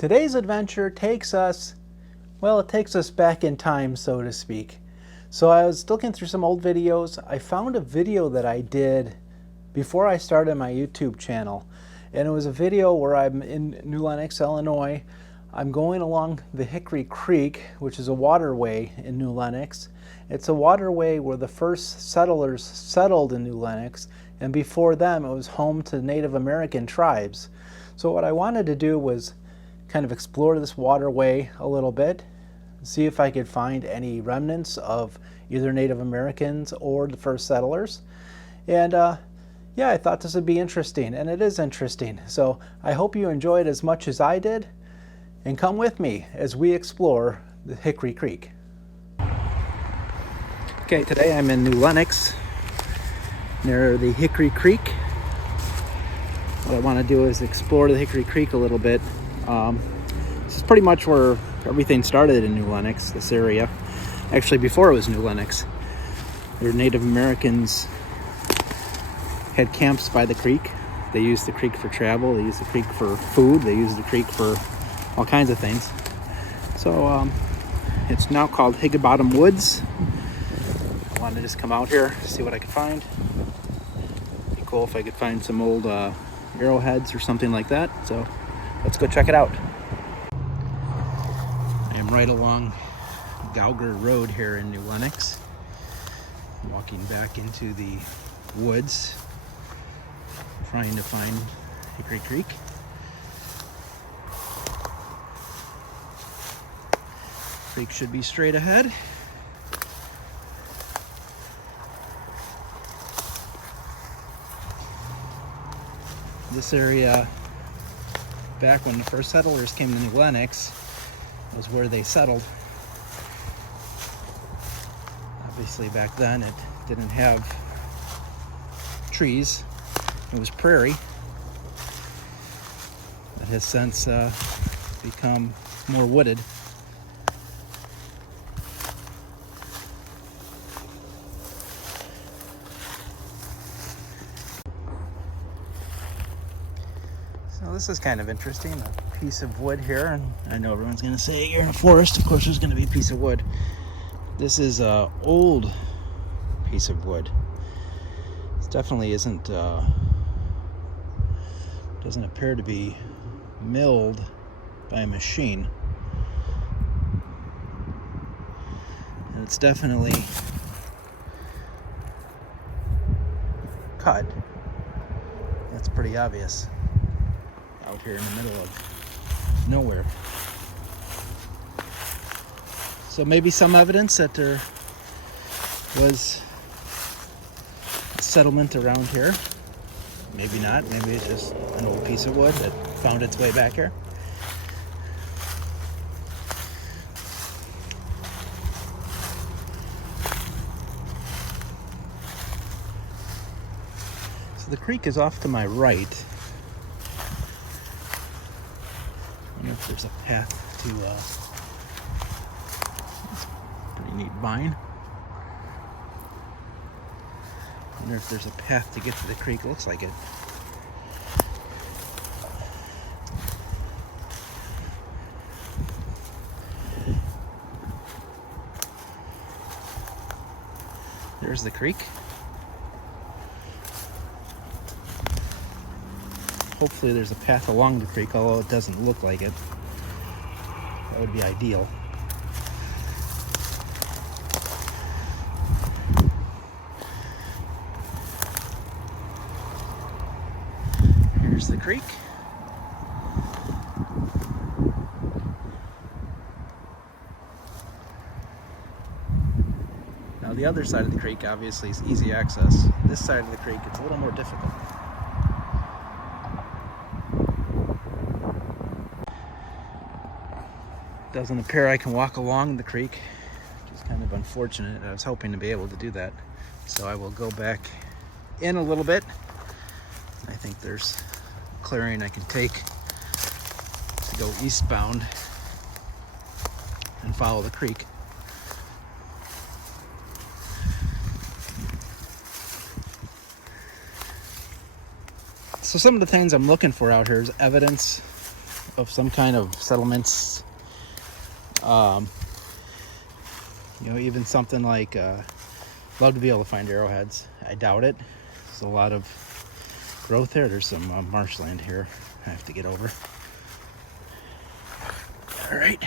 Today's adventure takes us, well, it takes us back in time, so to speak. So I was looking through some old videos. I found a video that I did before I started my YouTube channel. And it was a video where I'm in New Lenox, Illinois. I'm going along the Hickory Creek, which is a waterway in New Lenox. It's a waterway where the first settlers settled in New Lenox, and before them it was home to Native American tribes. So what I wanted to do was kind of explore this waterway a little bit, see if I could find any remnants of either Native Americans or the first settlers. And yeah, I thought this would be interesting, and it is interesting. So I hope you enjoyed as much as I did, and come with me as we explore the Hickory Creek. Okay, today I'm in New Lenox, near the Hickory Creek. What I want to do is explore the Hickory Creek a little bit. This is pretty much where everything started in New Lenox, this area. Actually, before it was New Lenox, their Native Americans had camps by the creek. They used the creek for travel, they used the creek for food, they used the creek for all kinds of things. So it's now called Higinbotham Woods. I wanted to just come out here, see what I could find. It'd be cool if I could find some old arrowheads or something like that. So let's go check it out. I am right along Gauger Road here in New Lenox. I'm walking back into the woods, trying to find Hickory Creek. Creek should be straight ahead. This area, back when the first settlers came to New Lenox, was where they settled. Obviously back then it didn't have trees, it was prairie. That has since become more wooded. So this is kind of interesting, a piece of wood here, and I know everyone's going to say you're in a forest, of course there's going to be a piece of wood. This is an old piece of wood. This definitely doesn't appear to be milled by a machine. And it's definitely cut. That's pretty obvious. Out here in the middle of nowhere. So maybe some evidence that there was a settlement around here. Maybe not. Maybe it's just an old piece of wood that found its way back here. So the creek is off to my right. I wonder if there's a path to this pretty neat vine. I wonder if there's a path to get to the creek. Looks like it. There's the creek. Hopefully there's a path along the creek, although it doesn't look like it. That would be ideal. Here's the creek. Now the other side of the creek obviously is easy access. This side of the creek, it's a little more difficult. Doesn't appear I can walk along the creek, which is kind of unfortunate. I was hoping to be able to do that. So I will go back in a little bit. I think there's a clearing I can take to go eastbound and follow the creek. So some of the things I'm looking for out here is evidence of some kind of settlements. Even something like, love to be able to find arrowheads. I doubt it. There's a lot of growth there. There's some marshland here I have to get over. All right.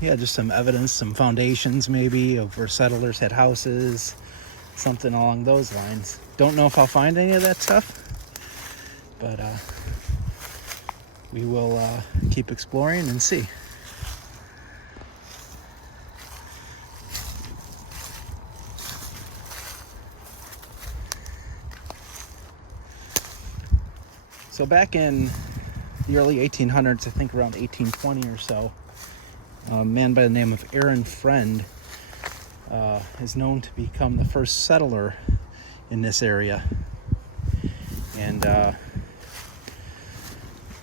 Yeah, just some evidence, some foundations maybe of where settlers had houses, something along those lines. Don't know if I'll find any of that stuff, but we will keep exploring and see. So back in the early 1800s, I think around 1820 or so, a man by the name of Aaron Friend is known to become the first settler in this area. And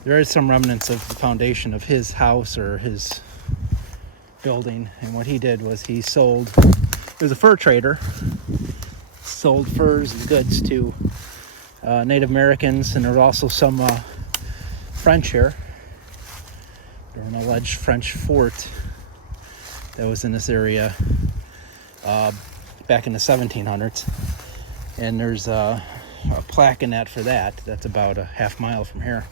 there is some remnants of the foundation of his house or his building. And what he did was he was a fur trader, sold furs and goods to Native Americans, and there were also some French here. There was an alleged French fort that was in this area back in the 1700s, and there's a plaque in that for that. That's about a half mile from here.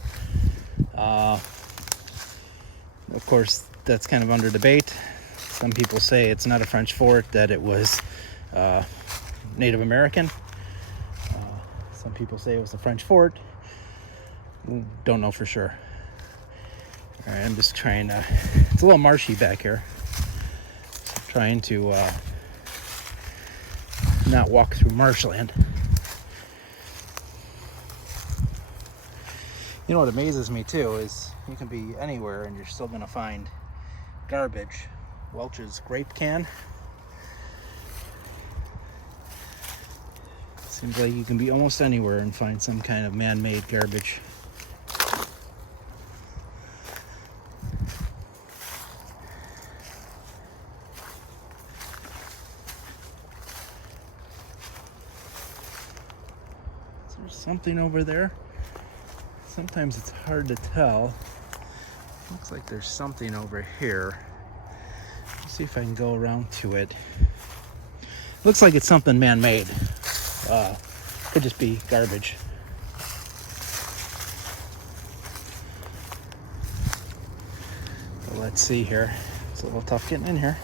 Of course, that's kind of under debate. Some people say it's not a French fort, that it was Native American. Some people say it was a French fort. Don't know for sure. All right, I'm just trying to, it's a little marshy back here. Trying to not walk through marshland. You know what amazes me too is you can be anywhere and you're still gonna find garbage. Welch's grape can. Seems like you can be almost anywhere and find some kind of man-made garbage. Is there something over there? Sometimes it's hard to tell. Looks like there's something over here. Let's see if I can go around to it. Looks like it's something man-made. Could just be garbage. So let's see here. It's a little tough getting in here.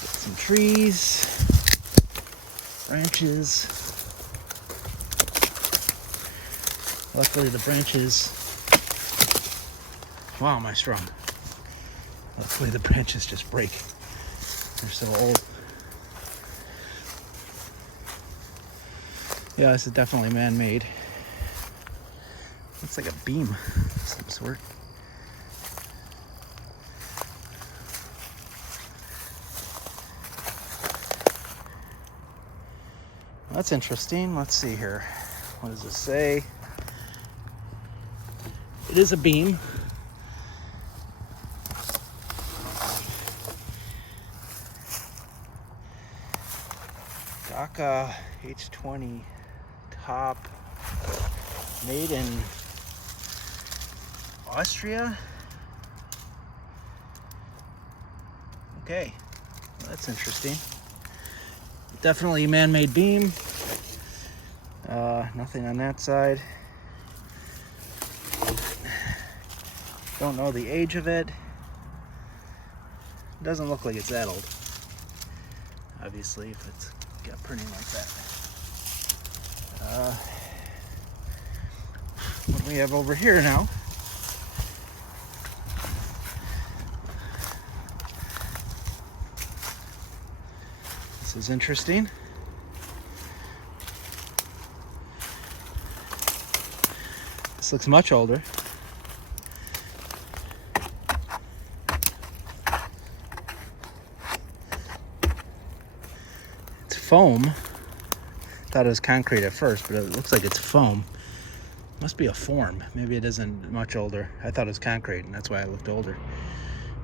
Get some trees, branches. Luckily the branches, wow, am I strong. Luckily the branches just break. They're so old. Yeah, this is definitely man-made. Looks like a beam of some sort. That's interesting. Let's see here. What does this say? It is a beam. Dhaka H20 top, made in Austria. Okay, well, that's interesting. Definitely a man-made beam. Nothing on that side. Don't know the age of it. Doesn't look like it's that old. Obviously, if it's got printing like that. What do we have over here now? This is interesting. This looks much older. It's foam. Thought it was concrete at first, but it looks like it's foam. Must be a form. Maybe it isn't much older. I thought it was concrete, and that's why it looked older.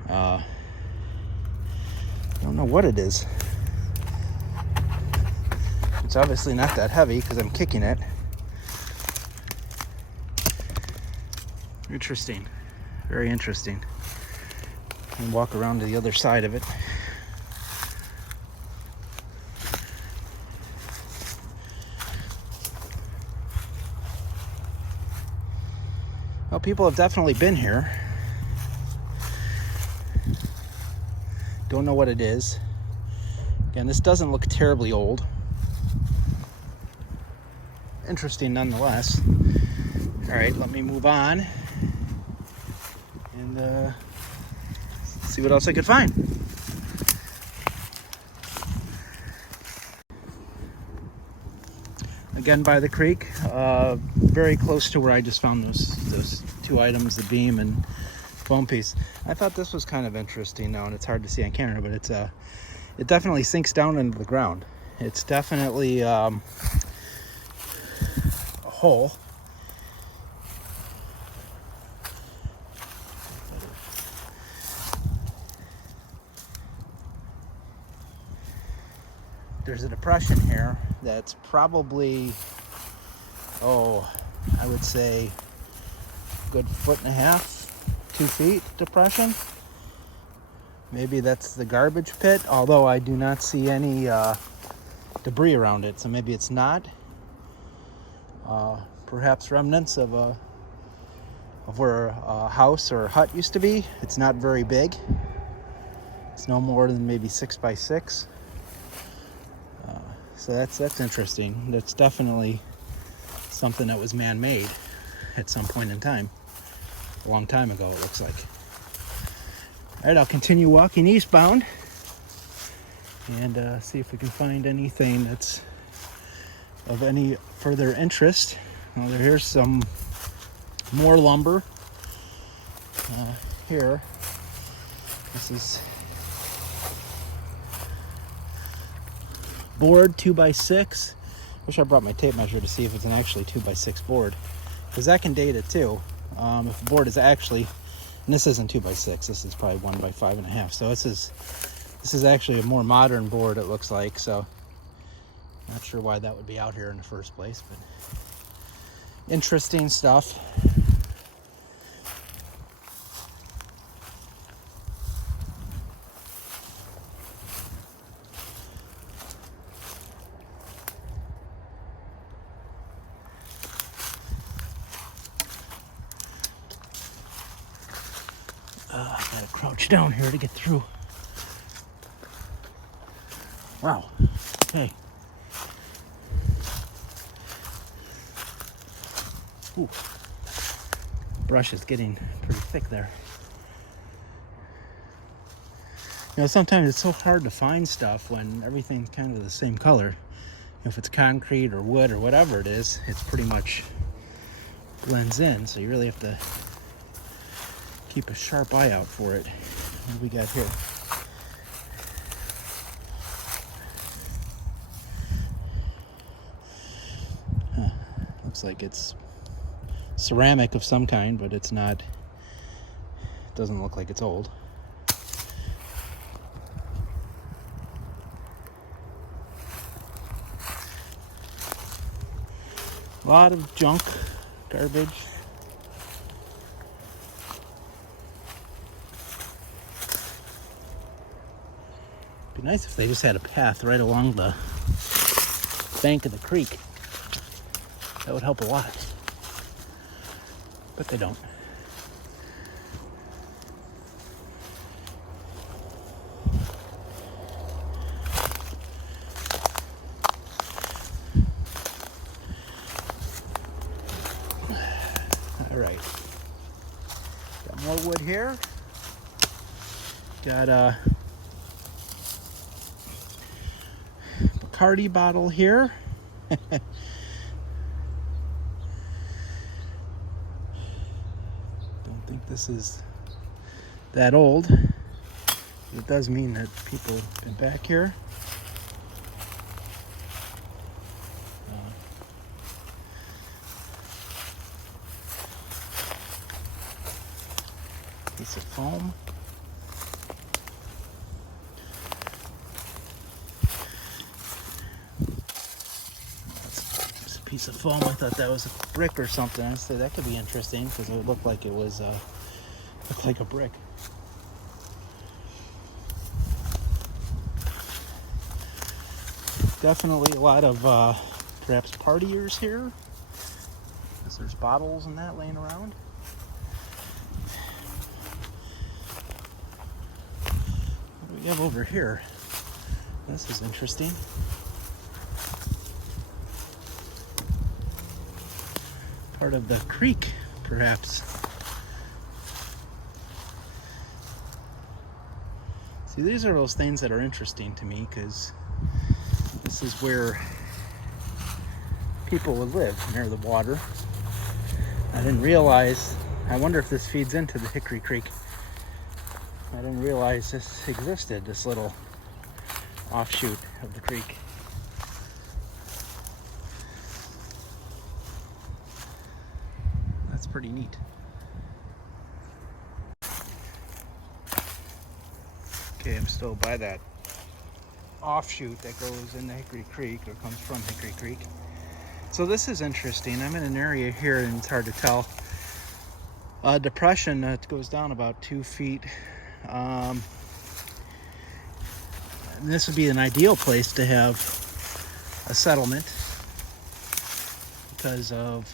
I don't know what it is. It's obviously not that heavy because I'm kicking it. Interesting. Very interesting. And walk around to the other side of it. Well, people have definitely been here. Don't know what it is. Again, this doesn't look terribly old. Interesting nonetheless. All right, let me move on and see what else I could find. Again, by the creek, very close to where I just found those two items, the beam and foam piece. I thought this was kind of interesting now, and it's hard to see on camera, but it definitely sinks down into the ground. It's definitely a hole. There's a depression here that's probably, I would say a good 1.5 feet, 2 feet depression. Maybe that's the garbage pit, although I do not see any debris around it, so maybe it's not. Perhaps remnants of where a house or a hut used to be. It's not very big. It's no more than maybe 6 by 6. So that's interesting. That's definitely something that was man-made at some point in time. A long time ago, it looks like. All right, I'll continue walking eastbound and see if we can find anything that's of any further interest. Well, here's some more lumber here. This is board 2 by 6. Wish I brought my tape measure to see if it's an actually 2 by 6 board, because that can date it too. If the board is actually, and this isn't 2 by 6, this is probably 1 by 5.5. So this is actually a more modern board, it looks like. So not sure why that would be out here in the first place, but interesting stuff. I gotta crouch down here to get through. Wow. Okay. Ooh. Brush is getting pretty thick there. You know, sometimes it's so hard to find stuff when everything's kind of the same color. If it's concrete or wood or whatever it is, it's pretty much blends in, so you really have to keep a sharp eye out for it. What do we got here? Looks like it's ceramic of some kind, but it's not. It doesn't look like it's old. A lot of junk, garbage. Be nice if they just had a path right along the bank of the creek. That would help a lot. But they don't. All right. Got more wood here. Got a Bacardi bottle here. Don't think this is that old. It does mean that people have been back here. Piece of foam. piece of foam. I thought that was a brick or something. I said that could be interesting because it looked like it was looked like a brick. Definitely a lot of perhaps partiers here, because there's bottles and that laying around. What do we have over here? This is interesting. Part of the creek, perhaps. See, these are those things that are interesting to me, because this is where people would live, near the water. I didn't realize, I wonder if this feeds into the Hickory Creek. I didn't realize this existed, this little offshoot of the creek. That's pretty neat. Okay, I'm still by that offshoot that goes into Hickory Creek, or comes from Hickory Creek. So this is interesting. I'm in an area here and it's hard to tell. A depression that goes down about 2 feet. And this would be an ideal place to have a settlement because of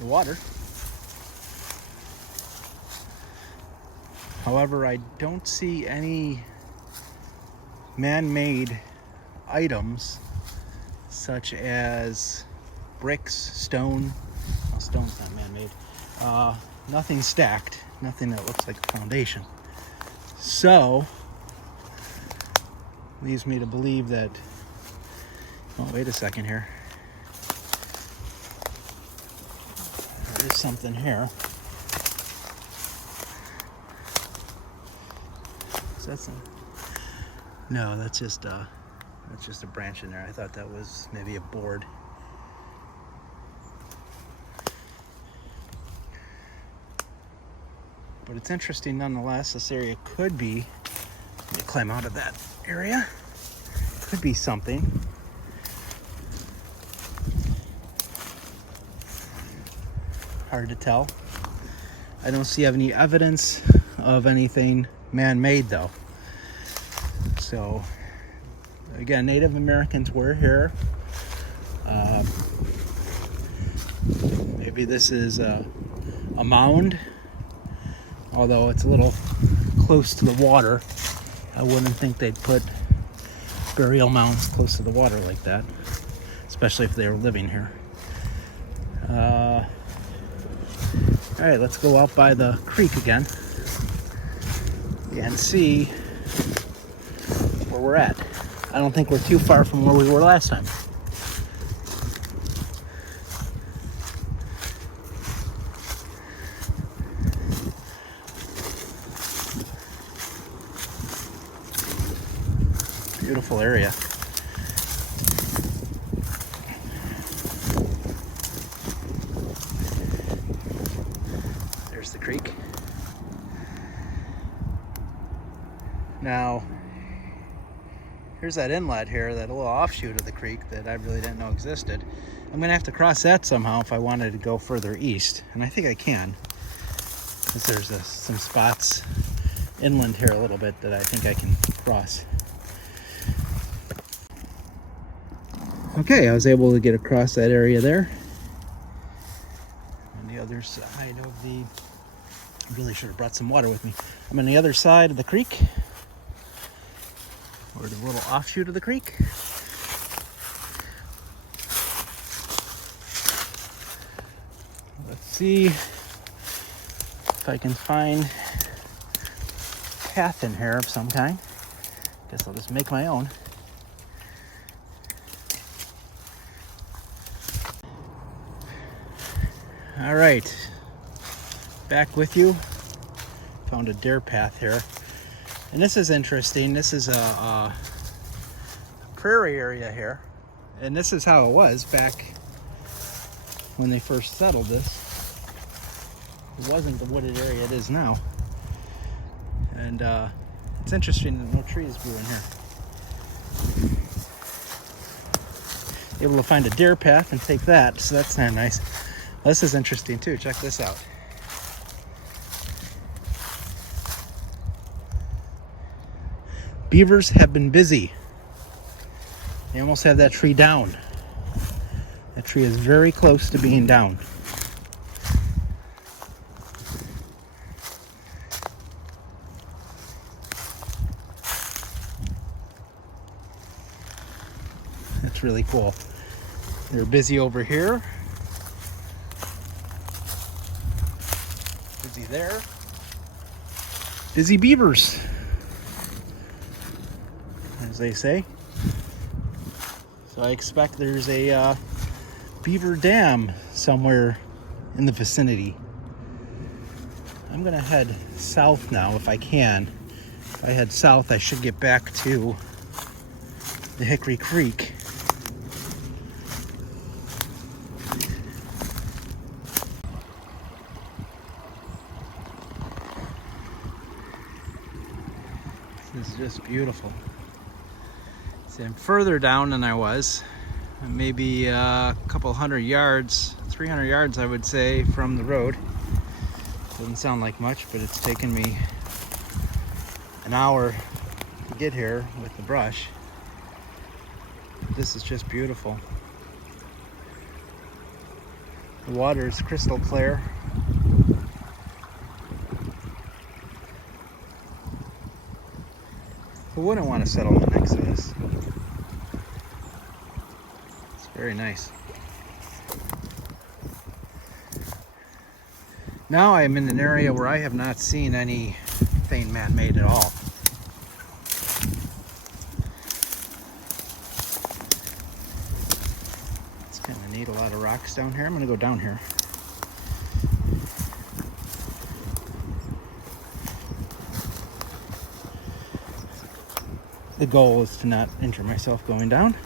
the water. However, I don't see any man-made items such as bricks, stone. Well, stone's not man-made. Nothing stacked, nothing that looks like a foundation. So, leaves me to believe that, oh, wait a second here. There is something here. Is that some? No, that's just a branch in there. I thought that was maybe a board. But it's interesting nonetheless. This area could be, let me climb out of that area. Could be something. Hard to tell. I don't see any evidence of anything man-made though. So again, Native Americans were here. Maybe this is a mound, although it's a little close to the water. I wouldn't think they'd put burial mounds close to the water like that, especially if they were living here. All right, let's go out by the creek again and see where we're at. I don't think we're too far from where we were last time. Beautiful area. There's the creek. Now, here's that inlet here, that little offshoot of the creek that I really didn't know existed. I'm gonna have to cross that somehow if I wanted to go further east, and I think I can, because there's some spots inland here a little bit that I think I can cross. Okay, I was able to get across that area there. On the other side of the, I really should have brought some water with me. I'm on the other side of the creek, or the little offshoot of the creek. Let's see if I can find a path in here of some kind. Guess I'll just make my own. All right, back with you. Found a deer path here. And this is interesting. This is a prairie area here. And this is how it was back when they first settled this. It wasn't the wooded area it is now. And it's interesting that no trees grew in here. able to find a deer path and take that, so that's kind of nice. This is interesting too. Check this out. Beavers have been busy. They almost have that tree down. That tree is very close to being down. That's really cool. They're busy over here. Busy there. Busy beavers, as they say. So I expect there's a beaver dam somewhere in the vicinity. I'm gonna head south now if I can. If I head south, I should get back to the Hickory Creek. This is just beautiful. See, I'm further down than I was, maybe a couple hundred yards, 300 yards I would say, from the road. Doesn't sound like much, but it's taken me an hour to get here with the brush. This is just beautiful. The water is crystal clear. Who wouldn't want a settlement next to this? It's very nice. Now I'm in an area where I have not seen anything man-made at all. It's kind of neat, a lot of rocks down here. I'm gonna go down here. The goal is to not injure myself going down.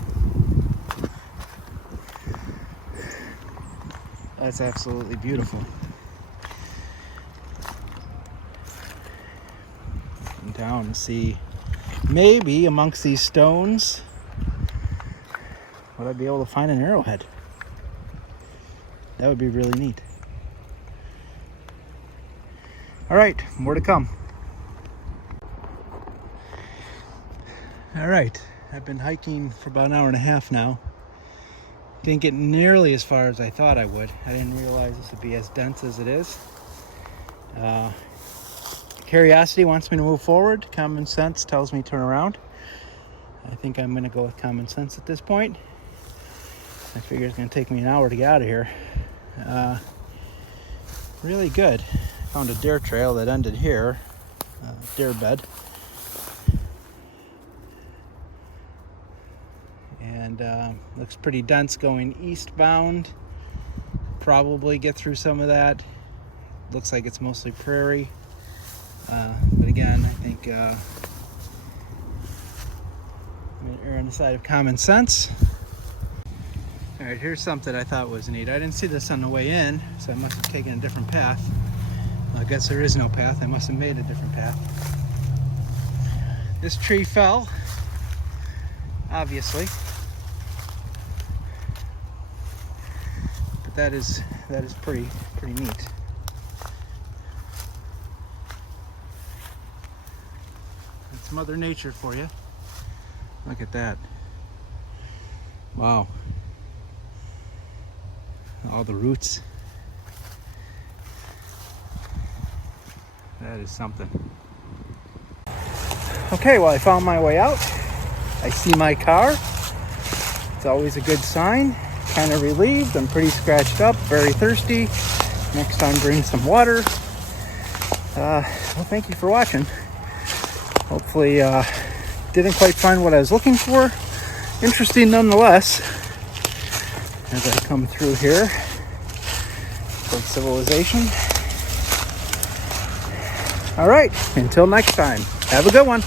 That's absolutely beautiful. Come down and see, maybe amongst these stones, would I be able to find an arrowhead? That would be really neat. All right, more to come. All right, I've been hiking for about an hour and a half now. Didn't get nearly as far as I thought I would. I didn't realize this would be as dense as it is. Curiosity wants me to move forward. Common sense tells me to turn around. I think I'm gonna go with common sense at this point. I figure it's gonna take me an hour to get out of here. Really good. Found a deer trail that ended here, deer bed. And looks pretty dense going eastbound. Probably get through some of that. Looks like it's mostly prairie. But again, I think I'm going to err on the side of common sense. All right, here's something I thought was neat. I didn't see this on the way in, so I must have taken a different path. Well, I guess there is no path. I must have made a different path. This tree fell, obviously. But that is pretty neat. It's Mother Nature for you. Look at that. Wow. All the roots. That is something. Okay, well, I found my way out. I see my car. It's always a good sign. Kind of relieved. I'm pretty scratched up, very thirsty. Next time, bring some water. Well, thank you for watching. Hopefully, didn't quite find what I was looking for. Interesting nonetheless. As I come through here towards civilization. All right, until next time, have a good one.